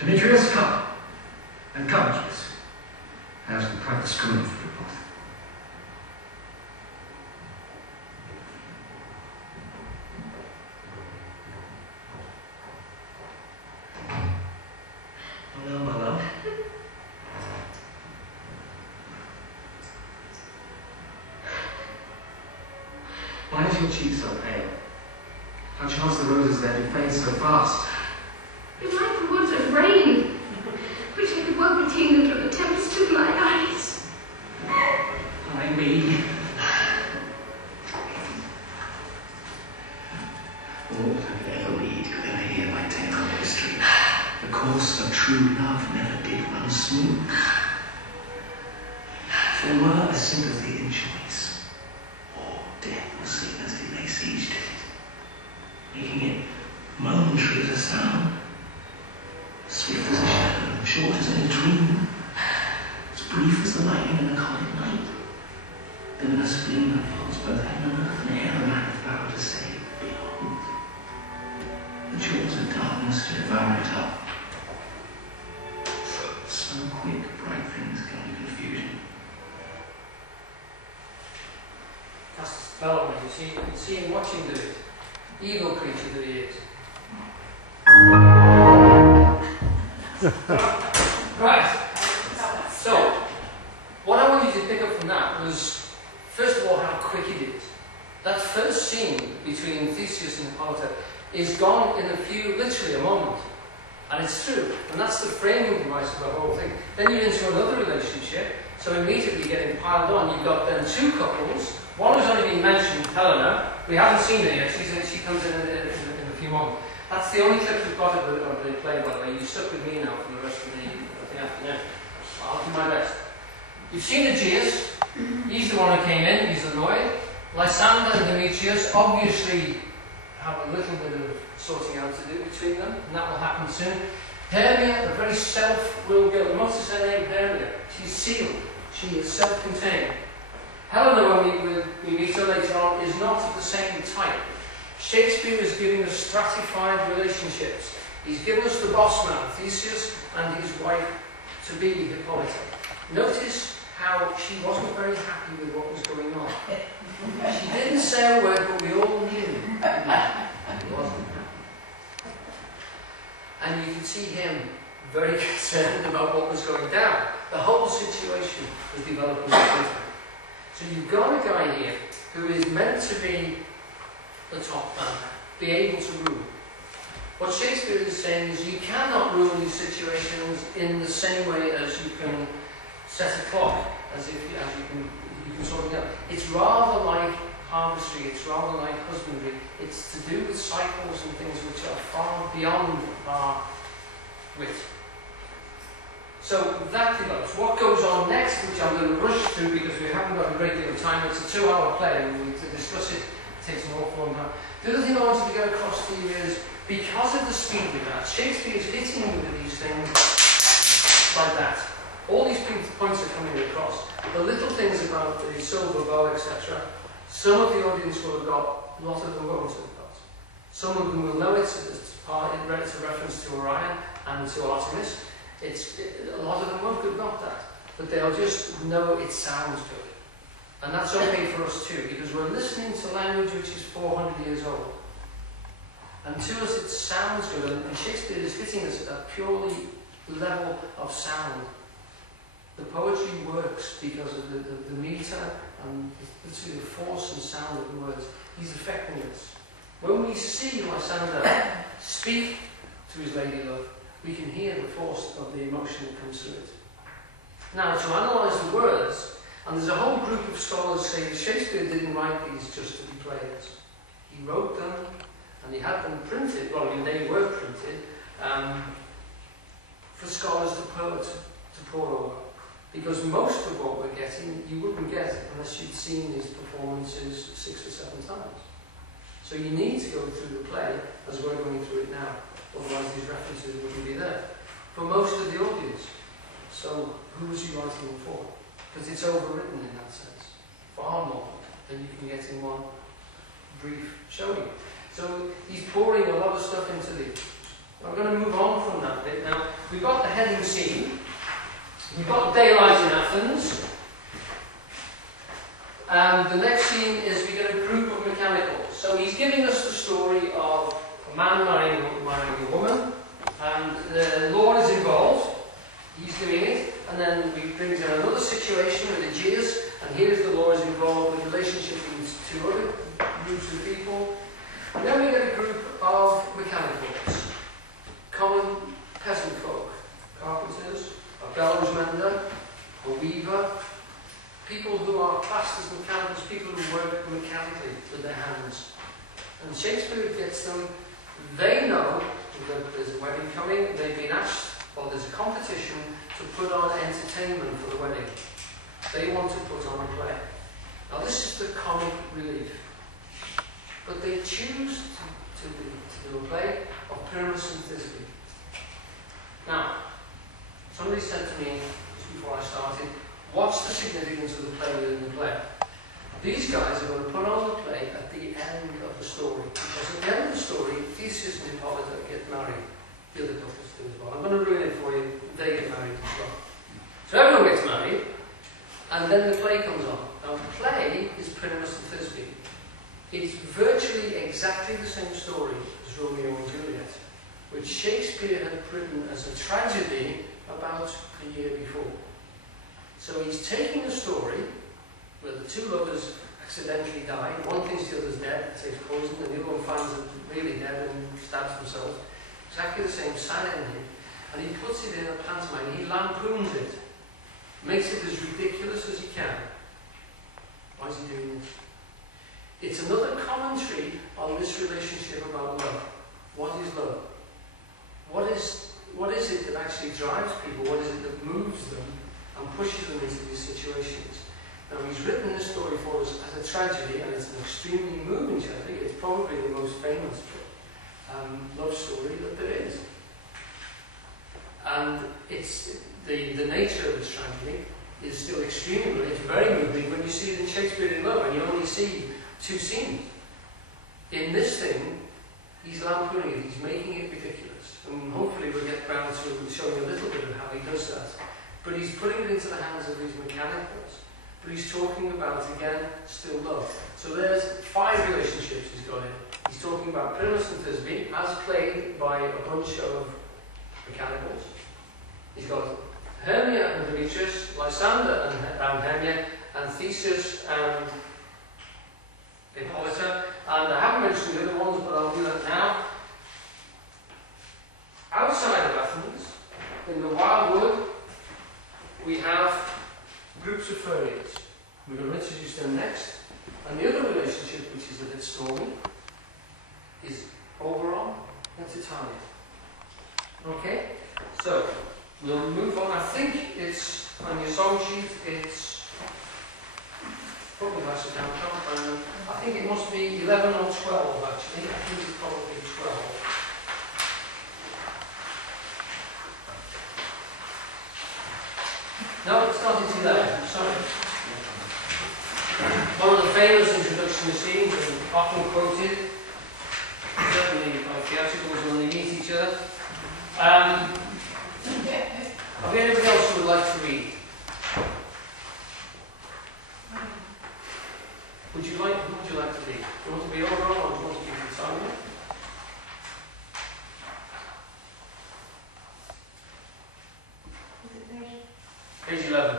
Demetrius, come. And come, Jews. How's the private schooling for you both? Hello, my love. Why is your cheek so pale? How chance the roses there do fade so fast? You're like the woods of rain, which I could well be tingled from the tempest of my eyes. I me. All I could ever read could ever hear my tale of history. The course of true love never did run smooth. There were a sympathy in choice. Or death or sickness did lay siege to it, making it momentary as a sound, swift as a shadow, short as in a dream, as brief as the lightning in a cold night. Then in a spleen that fills both heaven and earth, and ere a man of power to say, behold, the jaws of darkness to devour it up. So quick, bright things go in confusion. Casts a spell on it. You can see him watching do it. Evil creature that he is. Right. So, what I wanted you to pick up from that was, first of all, how quick it is. That first scene between Theseus and Hippolyta is gone in literally a moment. And it's true. And that's the framing device of the whole thing. Then you're into another relationship, so immediately getting piled on. You've got then two couples. One who's only been mentioned, Helena. We haven't seen her yet. She comes in a few moments. That's the only clip we've got of the play, by the way. You're stuck with me now for the rest of the afternoon. I'll do my best. You've seen Aegeus. He's the one who came in. He's annoyed. Lysander and Demetrius obviously have a little bit of sorting out to do between them, and that will happen soon. Hermia, the very self-willed girl. Notice her name, Hermia. She's sealed. She is self-contained. Helena, when we meet her later on, is not of the same type. Shakespeare is giving us stratified relationships. He's given us the boss man, Theseus, and his wife-to-be, Hippolyta. Notice how she wasn't very happy with what was going on. She didn't say a word, but we all knew he wasn't. And you can see him very concerned about what was going down. The whole situation was developing in front of him. So you've got a guy here who is meant to be the top man, be able to rule. What Shakespeare is saying is you cannot rule these situations in the same way as you can set a clock, as you can sort it out. It's rather like harvestry, it's rather like husbandry. It's to do with cycles and things which are far beyond our wit. So that develops. What goes on next, which I'm going to rush through because we haven't got a great deal of time, it's a 2-hour play and we need to discuss it. It takes an awful long time. The other thing I wanted to get across to you is, because of the speed with that, Shakespeare is hitting you with these things like that. All these points are coming across. The little things about the silver bow, etc., some of the audience will have got, a lot of them won't have got. Some of them will know it's a reference to Orion and to Artemis. A lot of them won't have got that, but they'll just know it sounds good. And that's okay for us too, because we're listening to language which is 400 years old. And to us it sounds good, and Shakespeare is hitting us at a purely level of sound. The poetry works because of the meter and the force and sound of the words. He's affecting us. When we see Lysander speak to his lady love, we can hear the force of the emotion that comes through it. Now, to analyse the words, and there's a whole group of scholars saying Shakespeare didn't write these just to be plays. He wrote them, and he had them printed, well, I mean, they were printed, for scholars to pore over. Because most of what we're getting, you wouldn't get unless you'd seen these performances 6 or 7 times. So you need to go through the play as we're going through it now. Otherwise these references wouldn't be there. For most of the audience. So who was he writing them for? Because it's overwritten in that sense. Far more than you can get in one brief showing. So he's pouring a lot of stuff into these. I'm going to move on from that bit now. we've got the heading scene. We've got daylight in Athens. And the next scene is we get a group of mechanicals. So he's giving us the story of a man marrying a woman, and the law is involved. He's doing it, and then we bring in another situation with Aegeus, and here's the law is involved with relationship between two other groups of people. And then we get a group of mechanicals, common peasant folk, carpenters, a bellows mender, a weaver, people who are classed as mechanicals, people who work mechanically with their hands. And Shakespeare gets them, they know that there's a wedding coming, they've been asked, or there's a competition to put on entertainment for the wedding. They want to put on a play. Now this is the comic relief. But they choose to do a play of Pyramus and Thisbe. Now, somebody said to me, just before I started, what's the significance of the play within the play? These guys are going to put on the play at the end of the story. Because at the end of the story, Theseus and Hippolyta get married. The other couples do as well. I'm going to ruin it for you. They get married as well. So everyone gets married, and then the play comes on. Now the play is Pyramus and Thisbe. It's virtually exactly the same story as Romeo and Juliet, which Shakespeare had written as a tragedy about a year before. So he's taking a story where the two lovers accidentally die, one thinks the other's dead, takes poison, and the other one finds them really dead and stabs themselves. Exactly the same sad ending, and he puts it in a pantomime, he lampoons it, makes it as ridiculous as he can. Why is he doing this? It's another commentary on this relationship about love. What is love? What is it that actually drives people? What is it that moves them and pushes them into these situations? Now he's written this story for us as a tragedy, and it's an extremely moving tragedy. It's probably the most famous love story that there is. And it's the nature of this tragedy is still extremely moving. It's very moving when you see it in Shakespeare in Love, and you only see two scenes. In this thing, he's lampooning it, he's making it ridiculous. And hopefully we'll get round to showing a little bit of how he does that. But he's putting it into the hands of these mechanicals. But he's talking about, again, still love. So there's 5 relationships he's got in. He's talking about Pyramus and Thisbe, as played by a bunch of mechanicals. He's got Hermia and Demetrius, Lysander and Hermia, and Theseus and Hippolyta. And I haven't mentioned the other ones, but I'll do that now. Outside of Athens, in the wildwood, we have groups of furriers. We're going to introduce them next. And the other relationship, which is a bit stormy, is Oberon and Titania. Okay? So, we'll move on. I think it's on your song sheet, it's probably has it down. I think it must be 11 or 12 actually. I think it's probably 12. No, it's not, it's 11, sorry. One of the famous introduction scenes, and often quoted, certainly by theatricals when they meet each other. Have you anybody else who would like to read? Who would you like to read? Do you want to be Oberon or do you want to be Titania? Page 11.